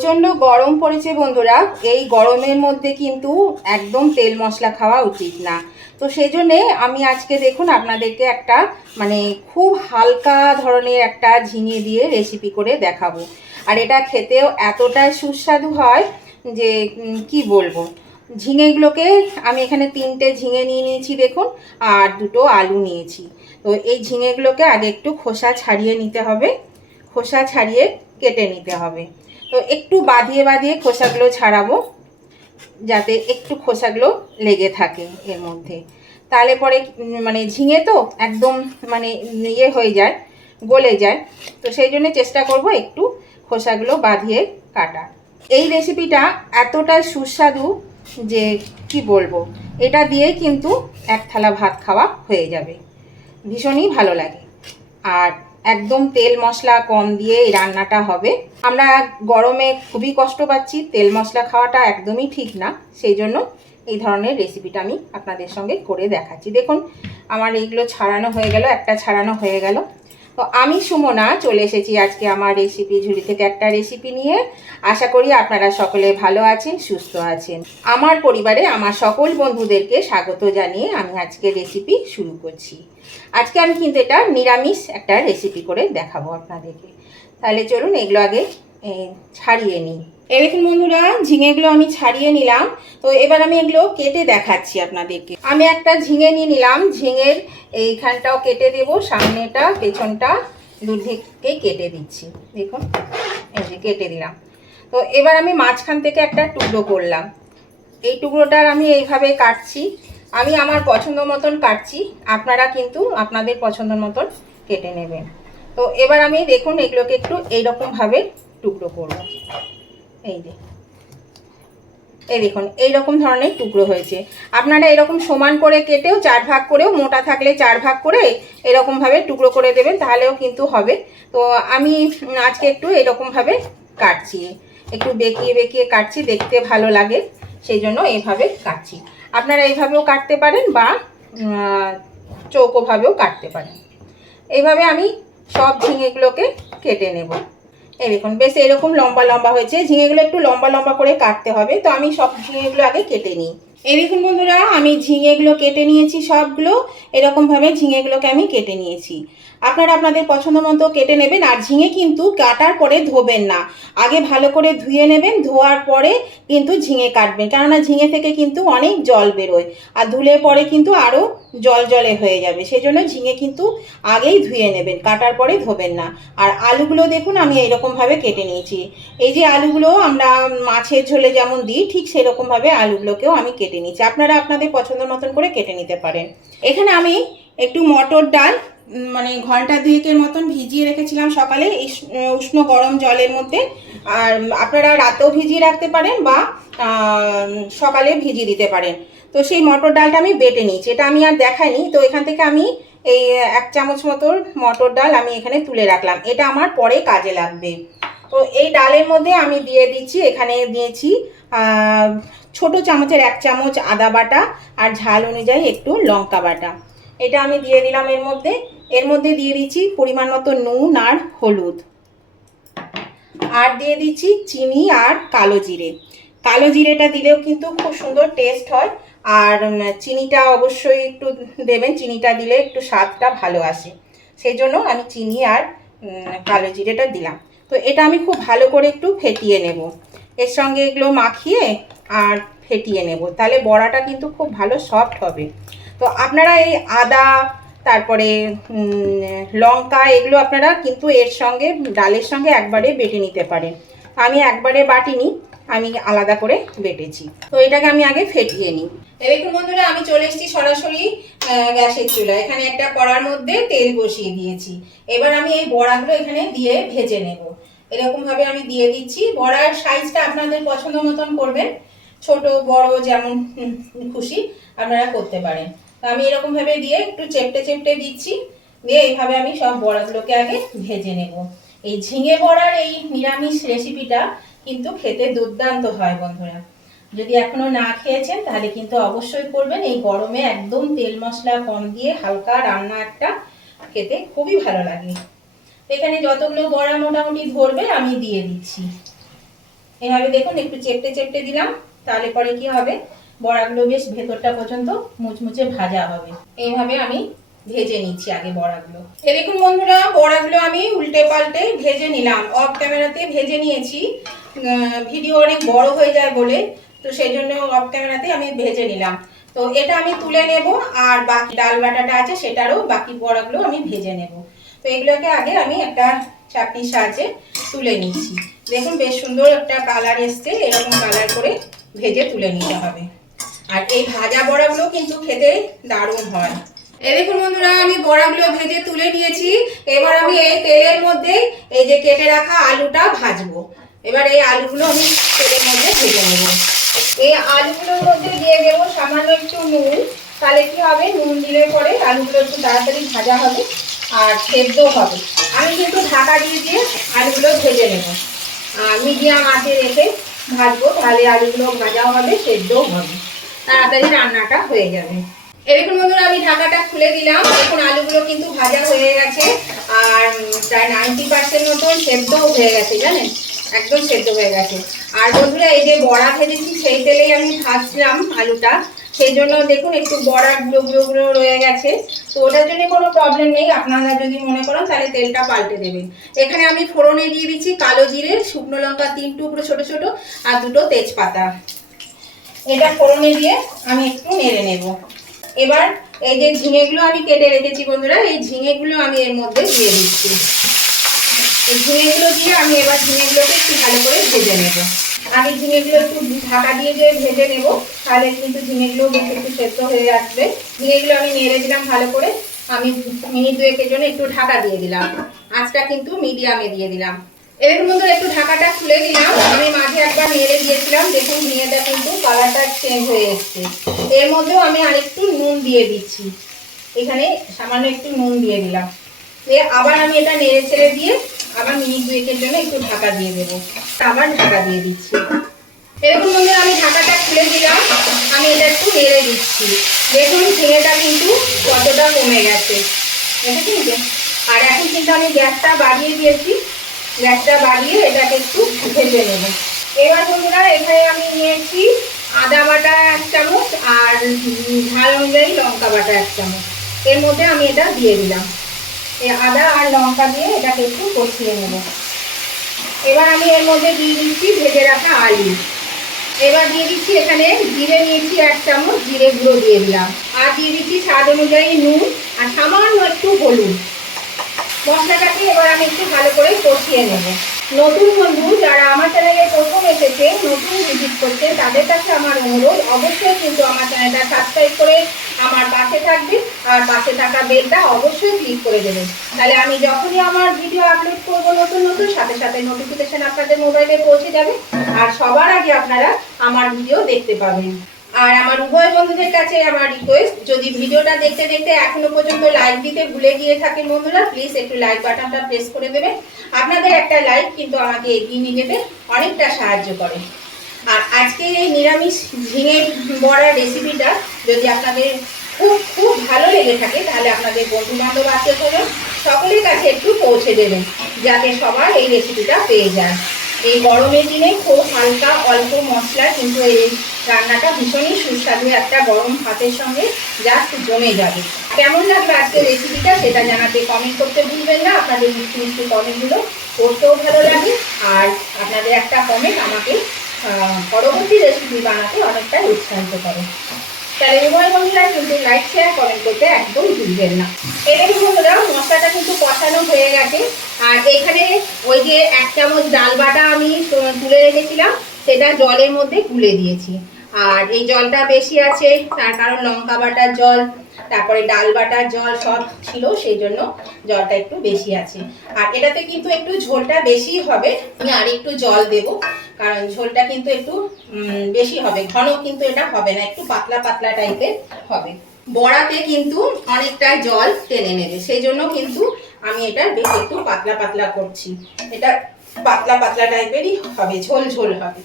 প্রচণ্ড গরম পড়েছে বন্ধুরা। এই গরমের মধ্যে কিন্তু একদম তেল মশলা খাওয়া উচিত না। তো সেই জন্যে আমি আজকে দেখুন আপনাদেরকে একটা খুব হালকা ধরনের একটা ঝিঙে দিয়ে রেসিপি করে দেখাবো। আর এটা খেতেও এতটাই সুস্বাদু হয় যে কি বলবো। ঝিঙেগুলোকে আমি এখানে 3টে ঝিঙে নিয়ে নিয়েছি দেখুন, আর 2টো আলু নিয়েছি। তো এই ঝিঙেগুলোকে আগে একটু খোসা ছাড়িয়ে নিতে হবে, খোসা ছাড়িয়ে কেটে নিতে হবে। তো একটু বাঁধিয়ে বাঁধিয়ে খোসাগুলো ছাড়াবো, যাতে একটু খোসাগুলো লেগে থাকে এর মধ্যে। তাহলে পরে ঝিঙে তো একদম ইয়ে হয়ে যায়, গলে যায়। তো সেই জন্য চেষ্টা করব একটু খোসাগুলো বাঁধিয়ে কাটা। এই রেসিপিটা এতটাই সুস্বাদু যে কি বলবো। এটা দিয়ে কিন্তু এক থালা ভাত খাওয়া হয়ে যাবে, ভীষণই ভালো লাগে। আর একদম তেল মশলা কম দিয়ে এই রান্নাটা হবে। আমরা গরমে খুবই কষ্ট পাচ্ছি, তেল মশলা খাওয়াটা একদমই ঠিক না। সেই জন্য এই ধরনের রেসিপিটা আমি আপনাদের সঙ্গে করে দেখাচ্ছি। দেখুন আমার এইগুলো ছাড়ানো হয়ে গেল, একটা ছাড়ানো হয়ে গেল। তো আমি সুমনা চলে এসেছি আজকে আমার রেসিপি ঝুড়ি থেকে একটা রেসিপি নিয়ে। আশা করি আপনারা সকলে ভালো আছেন, সুস্থ আছেন। আমার পরিবারে আমার সকল বন্ধুদেরকে স্বাগত জানিয়ে আমি আজকে রেসিপি শুরু করছি। আজকে আমি কিন্তু এটা নিরামিষ একটা রেসিপি করে দেখাবো আপনাদেরকে। তাহলে চলুন এগুলো আগে ছাড়িয়ে নিই। এই দেখুন বন্ধুরা, ঝিঙেগুলো আমি ছাড়িয়ে নিলাম। তো এবার আমি এগুলো কেটে দেখাচ্ছি আপনাদেরকে। আমি একটা ঝিঙে নিয়ে নিলাম, ঝিঙের এইখানটাও কেটে দেব, সামনেটা পেছনটা দুদিকেই কেটে দিচ্ছি। দেখুন এই যে কেটে দিলাম। তো এবার আমি মাঝখান থেকে একটা টুকরো করলাম। এই টুকরোটার আমি এইভাবে কাটছি, আমি আমার পছন্দ মতন কাটছি, আপনারা কিন্তু আপনাদের পছন্দ মতন কেটে নেবেন। তো এবার আমি দেখুন এগুলোকে একটু এইরকমভাবে টুকরো করব। এই দেখুন এইরকম ধরনের টুকরো হয়েছে। আপনারা এরকম সমান করে কেটেও 4 ভাগ করেও, মোটা থাকলে 4 ভাগ করে এরকমভাবে টুকরো করে দেবেন, তাহলেও কিন্তু হবে। তো আমি আজকে একটু এরকমভাবে কাটছি, একটু বেঁকিয়ে বেঁকিয়ে কাটছি, দেখতে ভালো লাগে সেই জন্য এইভাবে কাটছি। আপনারা এইভাবেও কাটতে পারেন বা চৌকোভাবেও কাটতে পারেন। এইভাবে আমি সব ঝিঙেগুলোকে কেটে নেব। এই দেখুন বেশ এরকম লম্বা লম্বা হয়েছে, ঝিঙেগুলো একটু লম্বা লম্বা করে কাটতে হবে। তো আমি সব ঝিঙেগুলো আগে কেটে নিই। এই দেখুন বন্ধুরা, আমি ঝিঙেগুলো কেটে নিয়েছি সবগুলো। এরকমভাবে ঝিঙেগুলোকে আমি কেটে নিয়েছি। আপনারা আপনাদের পছন্দ মতো কেটে নেবেন। আর ঝিঙে কিন্তু কাটার পরে ধোবেন না, আগে ভালো করে ধুয়ে নেবেন, ধোয়ার পরে কিন্তু ঝিঙে কাটবেন, কেননা ঝিঙে থেকে কিন্তু অনেক জল বেরোয়, আর ধুলে পরে কিন্তু আরও জল জলে হয়ে যাবে। সেই জন্য ঝিঙে কিন্তু আগেই ধুয়ে নেবেন, কাটার পরে ধোবেন না। আর আলুগুলো দেখুন আমি এইরকমভাবে কেটে নিয়েছি। এই যে আলুগুলো আমরা মাছের ঝোলে যেমন দিই, ঠিক সেরকমভাবে আলুগুলোকেও আমি কেটে নিয়েছি। আপনারা আপনাদের পছন্দ মতন করে কেটে নিতে পারেন। এখানে আমি একটু মটর ডাল ঘন্টা 2-এর মতন ভিজিয়ে রেখেছিলাম সকালে এই উষ্ণ গরম জলের মধ্যে। আর আপনারা রাতেও ভিজিয়ে রাখতে পারেন বা সকালে ভিজিয়ে দিতে পারেন। তো সেই মটর ডালটা আমি বেটে নিয়েছি, এটা আমি আর দেখাইনি। তো এখান থেকে আমি এই 1 চামচ মতো মটর ডাল আমি এখানে তুলে রাখলাম, এটা আমার পরে কাজে লাগবে। তো এই ডালের মধ্যে আমি দিয়ে দিচ্ছি, এখানে দিয়েছি ছোট চামচের 1 চামচ আদা বাটা, আর ঝাল অনুযায়ী একটু লঙ্কা বাটা, এটা আমি দিয়ে দিলাম এর মধ্যে। এর মধ্যে দিয়ে দিচ্ছি পরিমাণ মতো নুন আর হলুদ, আর দিয়ে দিচ্ছি চিনি আর কালো জিরে। কালো জিরেটা দিলেও কিন্তু খুব সুন্দর টেস্ট হয়, আর চিনিটা অবশ্যই একটু দেবেন, চিনিটা দিলে একটু স্বাদটা ভালো আসে। সেই জন্য আমি চিনি আর কালো জিরেটা দিলাম। তো এটা আমি খুব ভালো করে একটু ফেটিয়ে নেব, এর সঙ্গে এগুলো মাখিয়ে আর ফেটিয়ে নেব, তাহলে বড়াটা কিন্তু খুব ভালো সফট হবে। তো আপনারা এই আদা, তারপরে লঙ্কা, এগুলো আপনারা কিন্তু এর সঙ্গে ডালের সঙ্গে একবারে বেটে নিতে পারেন। আমি একবারে বাটিনি, আমি আলাদা করে বেটেছি। তো এটাকে আমি আগে ফেটিয়ে নিই। দেখুন বন্ধুরা, আমি চলে এসেছি সরাসরি গ্যাসের চুলায়। এখানে একটা কড়ার মধ্যে তেল বসিয়ে দিয়েছি। এবার আমি এই বড়াগুলো এখানে দিয়ে ভেজে নেব। এরকমভাবে আমি দিয়ে দিচ্ছি। বড়ার সাইজটা আপনাদের পছন্দ মতন করবেন, ছোট বড় যেমন খুশি আপনারা করতে পারেন। তো আমি এরকমভাবে দিয়ে একটু চেপটে চেপটে দিচ্ছি, দিয়ে এইভাবে আমি সব বড়াগুলোকে আগে ভেজে নেব। এই ঝিঙে বড়ার এই নিরামিষ রেসিপিটা কিন্তু খেতে দুর্দান্ত হয় বন্ধুরা। যদি এখনো না খেয়েছেন তাহলে কিন্তু অবশ্যই করবেন। এই গরমে একদম তেল মশলা কম দিয়ে হালকা রান্না একটা খেতে খুবই ভালো লাগে। এখানে যতগুলো বড়া মোটামুটি ধরবে আমি দিয়ে দিচ্ছি। এভাবে দেখুন একটু চেপটে চেপটে দিলাম, তাহলে পরে কি হবে, বড়াগুলো বেশ ভেতরটা পর্যন্ত মুচমুচে ভাজা হবে। এইভাবে আমি ভেজে নিচ্ছি আগে বড়াগুলো। এই দেখুন বন্ধুরা, বড়াগুলো আমি উল্টে পাল্টে ভেজে নিলাম, অফ ক্যামেরাতে ভেজে নিয়েছি। ভিডিও অনেক বড় হয়ে যায় বলে, তো সেই জন্য অফ ক্যামেরাতে আমি ভেজে নিলাম। তো এটা আমি তুলে নেব, আর বাকি ডাল বাটাটা আছে সেটারও বাকি বড়াগুলো আমি ভেজে নেব। তো এগুলোকে আগে আমি একটা চাটনির সাহায্যে তুলে নিচ্ছি। দেখুন বেশ সুন্দর একটা কালার এসছে, এরকম কালার করে ভেজে তুলে নিতে হবে। আর এই ভাজা বড়াগুলো কিন্তু খেতে দারুণ হয়। এই দেখুন বন্ধুরা, আমি বড়াগুলো ভেজে তুলে নিয়েছি। এবার আমি এই তেলের মধ্যে এই যে কেটে রাখা আলুটা ভাজবো। এবার এই আলুগুলো আমি তেলের মধ্যে ভেজে নেব। এই আলুগুলোর মধ্যে দিয়ে দেবো সামান্য একটু নুন, তাহলে কি হবে, নুন দিলে পরে আলুগুলো একটু তাড়াতাড়ি ভাজা হবে আর সেদ্ধ হবে। আমি কিন্তু ঢাকা দিয়ে দিয়ে আলুগুলো ভেজে নেব, মিডিয়াম আঁচে রেখে ভাজবো, তাহলে আলুগুলো ভাজাও হবে, সেদ্ধও হবে, তাড়াতাড়ি রান্নাটা হয়ে যাবে। এরকম বন্ধুরা আমি ঢাকাটা খুলে দিলাম। এখন আলুগুলো কিন্তু ভাজা হয়ে গেছে, আর প্রায় 90% মতন সেদ্ধও হয়ে গেছে, জানেন, একদম সেদ্ধ হয়ে গেছে। আর বন্ধুরা এই যে বড়া ভেজেছি সেই তেলেই আমি ভাজলাম আলুটা, সেই জন্য দেখুন একটু বড়ার গুঁড়ো রয়ে গেছে। তো ওটার জন্য কোনো প্রবলেম নেই, আপনারা যদি মনে করেন তাহলে তেলটা পাল্টে দেবেন। এখানে আমি ফোড়নে দিয়ে দিচ্ছি কালো জিরে, শুকনো লঙ্কা 3 টুকরো ছোট ছোট, আর 2টো তেজপাতা। এটা ফোড়নে দিয়ে আমি একটু নেড়ে নেব। এবার এই যে ঝিঙেগুলো আমি কেটে রেখেছি বন্ধুরা, এই ঝিঙেগুলো আমি এর মধ্যে দিয়ে দিচ্ছি। এই ঝিঙেগুলো দিয়ে আমি এবার ঝিঙেগুলোকে একটু ভালো করে ভেজে নেব। আমি ঝিঙেগুলো একটু ঢাকা দিয়ে ভেজে নেব, তাহলে কিন্তু ঝিঙেগুলো বেশ একটু সেদ্ধ হয়ে আসবে। ঝিঙেগুলো আমি নেড়ে দিলাম ভালো করে, আমি মিনিট 2-এর জন্য একটু ঢাকা দিয়ে দিলাম। আঁচটা কিন্তু মিডিয়ামে দিয়ে দিলাম। এর মধ্যে একটু ঢাকাটা খুলে দিলাম, আমি মাঝে একবার নেড়ে দিয়েছিলাম, দেখুন ঝিঙেটা কিন্তু কালারটা চেঞ্জ হয়ে এসছে। এর মধ্যেও আমি আরেকটু নুন দিয়ে দিচ্ছি, এখানে সামান্য একটু নুন দিয়ে দিলাম। আবার আমি এটা নেড়ে ছেড়ে দিয়ে আবার মিনিট 2-এর জন্য একটু ঢাকা দিয়ে দেবো, আবার ঢাকা দিয়ে দিচ্ছি। এরকম মধ্যে আমি ঢাকাটা খুলে দিলাম, আমি এটা একটু নেড়ে দিচ্ছি। দেখুন ঝিঙেটা কিন্তু কতটা কমে গেছে, দেখেছেন তো। আর এখন কিন্তু আমি গ্যাসটা বাড়িয়ে দিয়েছি, গ্যাসটা বাড়িয়ে এটাকে একটু ভেজে নেব। এবার বন্ধুরা এখানে আমি নিয়েছি আদা বাটা 1 চামচ, আর ঝাল অনুযায়ী লঙ্কা বাটা 1 চামচ। এর মধ্যে আমি এটা দিয়ে দিলাম। এই আদা আর লঙ্কা দিয়ে এটাকে একটু কষিয়ে নেব। এবার আমি এর মধ্যে দিয়ে দিচ্ছি ভেজে রাখা আলু। এবার দিয়ে দিচ্ছি এখানে জিরে নিয়েছি 1 চামচ, জিরে গুঁড়ো দিয়ে দিলাম। আর দিয়ে দিচ্ছি স্বাদ অনুযায়ী নুন, আর সামান্য একটু হলুদ। মশলাটাকে এবার আমি একটু ভালো করে কষিয়ে নেব। নতুন বন্ধু যারা আমার চ্যানেলে প্রথম এসেছে, নতুন ভিজিট করছে, তাদের কাছে আমার অনুরোধ, অবশ্যই কিন্তু আমার চ্যানেলটা সাবস্ক্রাইব করে আমার পাশে থাকবে, আর পাশে থাকা বেলটা অবশ্যই ক্লিক করে দেবেন। তাহলে আমি যখনই আমার ভিডিও আপলোড করব নতুন নতুন, সাথে সাথে নোটিফিকেশন আপনাদের মোবাইলে পৌঁছে যাবে, আর সবার আগে আপনারা আমার ভিডিও দেখতে পাবেন। আর আমার উভয় বন্ধুদের কাছে আমার রিকোয়েস্ট, যদি ভিডিওটা দেখতে দেখতে এখনো পর্যন্ত লাইক দিতে ভুলে গিয়ে থাকেন বন্ধুরা, প্লিজ একটু লাইক বাটনটা প্রেস করে দেবেন। আপনাদের একটা লাইক কিন্তু আমাকে এগিয়ে নিয়ে যেতে অনেকটা সাহায্য করে। আর আজকের এই নিরামিষ ঝিঙে বড়ার রেসিপিটা যদি আপনাদের খুব খুব ভালো লেগে থাকে, তাহলে আপনাদের বন্ধু বান্ধব আত্মীয়স্বজন সকলের কাছে একটু পৌঁছে দেবেন, যাতে সবাই এই রেসিপিটা পেয়ে যায়। এই গরমের দিনে খুব হালকা অল্প মশলা কিন্তু এই রান্নাটা ভীষণই সুস্বাদু, একটা গরম ভাতের সঙ্গে জাস্ট জমে যাবে। কেমন লাগবে আজকের রেসিপিটা সেটা জানাতে কমেন্ট করতে ভুলবেন না। আপনাদের মিষ্টি মিষ্টি কমেন্টগুলো করতেও ভালো লাগে, আর আপনাদের একটা কমেন্ট আমাকে পরবর্তী রেসিপি বানাতে অনেকটাই উৎসাহিত করে। তাহলে উভয় বন্ধুরা কিন্তু লাইক শেয়ার কমেন্ট করতে একদম ভুলবেন না। এরকম বন্ধুরা মশলাটা কিন্তু কষানো হয়ে গেছে, আর এখানে ওই যে 1 চামচ ডাল বাটা আমি তুলে রেখেছিলাম, সেটা জলের মধ্যে গুলে দিয়েছি। আর এই জলটা বেশি আছে তার কারণ লঙ্কা বাটার জল, তারপরে ডাল বাটার জল সব ছিল, সেই জন্য জলটা একটু বেশি আছে। আর এটাতে কিন্তু একটু ঝোলটা বেশি হবে, আমি আর একটু জল দেব, কারণ ঝোলটা কিন্তু একটু বেশি হবে, ঘন কিন্তু এটা হবে না, একটু পাতলা পাতলা টাইপের হবে। বড়াতে কিন্তু অনেকটা জল টেনে নেবে, সেই জন্য কিন্তু আমি এটা বেশ একটু পাতলা পাতলা করছি। এটা পাতলা পাতলা টাইপেরই হবে, ঝোল ঝোল হবে।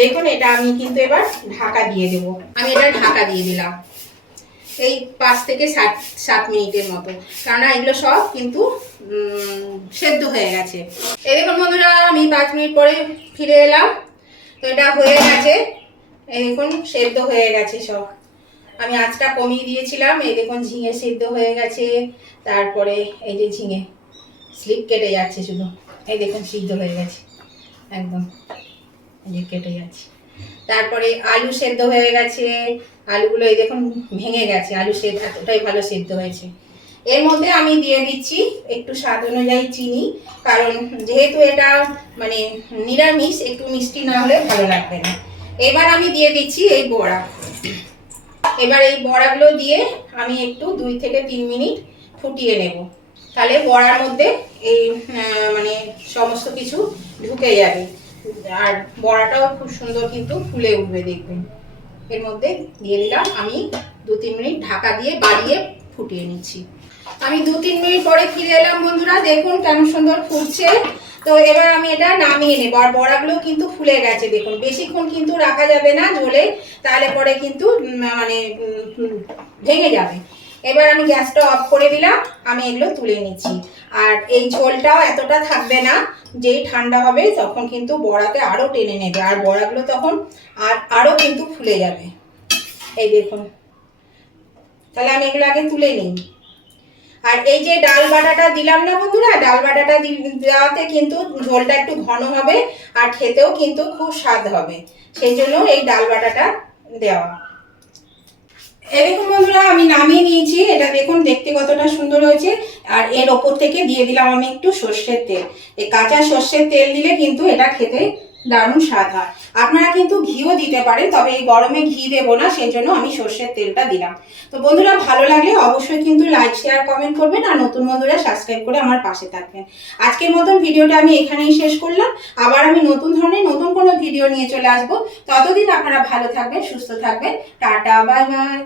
দেখুন এটা আমি কিন্তু এবার ঢাকা দিয়ে দেব। আমি এটা ঢাকা দিয়ে দিলাম এই 5 থেকে 7 মিনিটের মতো, কারণ এগুলো সব কিন্তু সেদ্ধ হয়ে গেছে। এই দেখুন বন্ধুরা আমি 5 মিনিট পরে ফিরে এলাম। তো এটা হয়ে গেছে, এই দেখুন সেদ্ধ হয়ে গেছে সব। আমি আঁচটা কমিয়ে দিয়েছিলাম, এই দেখুন ঝিঙে সেদ্ধ হয়ে গেছে। তারপরে এই যে ঝিঙে স্লিপ কেটে যাচ্ছে শুধু, এই দেখুন সিদ্ধ হয়ে গেছে একদম, এই যে কেটে যাচ্ছে। তারপরে আলু সেদ্ধ হয়ে গেছে, আলুগুলো এই দেখুন ভেঙে গেছে, আলু সেদ্ধ এতটাই ভালো সেদ্ধ হয়েছে। এর মধ্যে আমি দিয়ে দিচ্ছি একটু স্বাদ অনুযায়ী চিনি, কারণ যেহেতু এটা মানে নিরামিষ, একটু মিষ্টি না হলে ভালো লাগবে না। এবার আমি দিয়ে দিচ্ছি এই বড়া। এবার এই বড়াগুলো দিয়ে আমি একটু 2 থেকে 3 মিনিট ফুটিয়ে নেব, তাহলে বড়ার মধ্যে এই মানে সমস্ত কিছু ঢুকে যাবে, আর বড়াটাও খুব সুন্দর কিন্তু ফুলে উঠবে দেখবেন। এর মধ্যে দিয়ে দিলাম, আমি 2-3 মিনিট ঢাকা দিয়ে বাড়িয়ে ফুটিয়ে নিচ্ছি। আমি 2-3 মিনিট পরে ফিরে এলাম বন্ধুরা, দেখুন কেমন সুন্দর ফুটছে। তো এবার আমি এটা নামিয়ে নেব, আর বড়াগুলো কিন্তু ফুলে গেছে দেখুন। বেশিক্ষণ কিন্তু রাখা যাবে না ঝোলে, তাহলে পরে কিন্তু মানে ভেঙে যাবে। এবার আমি গ্যাসটা অফ করে দিলাম, আমি এগুলো তুলে নিচ্ছি। আর এই ঝোলটাও এতটা থাকবে না, যেই ঠান্ডা হবে তখন কিন্তু বড়াতে আরও টেনে নেবে, আর বড়াগুলো তখন আরও কিন্তু ফুলে যাবে। এই দেখুন, তাহলে আমি এগুলো আগে তুলে নিই। আর এই যে ডাল বাটাটা দিলাম না বন্ধুরা, ডাল বাটাটা দেওয়াতে কিন্তু ঝোলটা একটু ঘন হবে, আর খেতেও কিন্তু খুব স্বাদ হবে, সেই জন্য এই ডাল বাটাটা দেওয়া। এই দেখুন বন্ধুরা, আমি নামিয়ে নিয়েছি, এটা দেখুন দেখতে কতটা সুন্দর হয়েছে। আর এর ওপর থেকে দিয়ে দিলাম আমি একটু সর্ষের তেল। এই কাঁচা সর্ষের তেল দিলে কিন্তু এটা খেতে দারুণ স্বাদ হয়। আপনারা কিন্তু ঘিও দিতে পারেন, তবে এই গরমে ঘি দেবো না, সেই জন্য আমি সর্ষের তেলটা দিলাম। তো বন্ধুরা, ভালো লাগলে অবশ্যই কিন্তু লাইক শেয়ার কমেন্ট করবেন, আর নতুন বন্ধুরা সাবস্ক্রাইব করে আমার পাশে থাকবেন। আজকের মতন ভিডিওটা আমি এখানেই শেষ করলাম। আবার আমি নতুন ধরনের নতুন কোনো ভিডিও নিয়ে চলে আসবো। ততদিন আপনারা ভালো থাকবেন, সুস্থ থাকবেন। Tata, bye bye.